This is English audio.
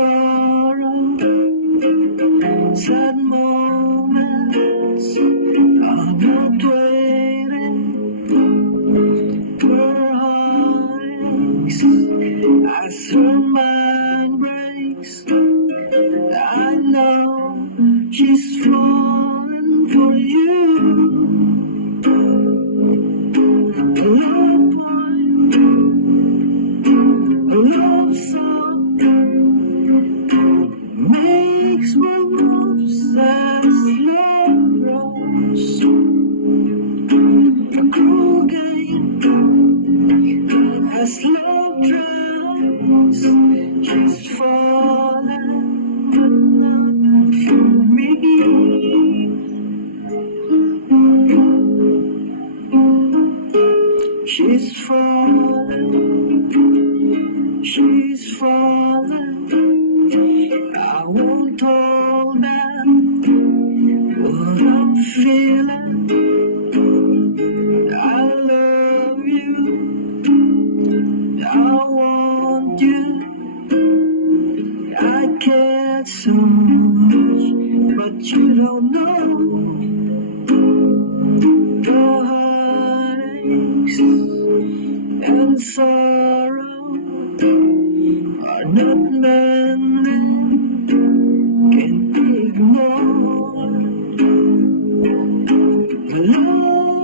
sorrow, sad moments are not waiting for heartaches. As her mind breaks, I know she's falling for you. A love song makes my moves as love grows. A cruel game as love tries. She's falling, but not for me. She's falling, she's falling. I won't hold back what I'm feeling. I love you, I want you, I care so much, but you don't know. The heartaches and sorrow are not mending, can't be ignored. Love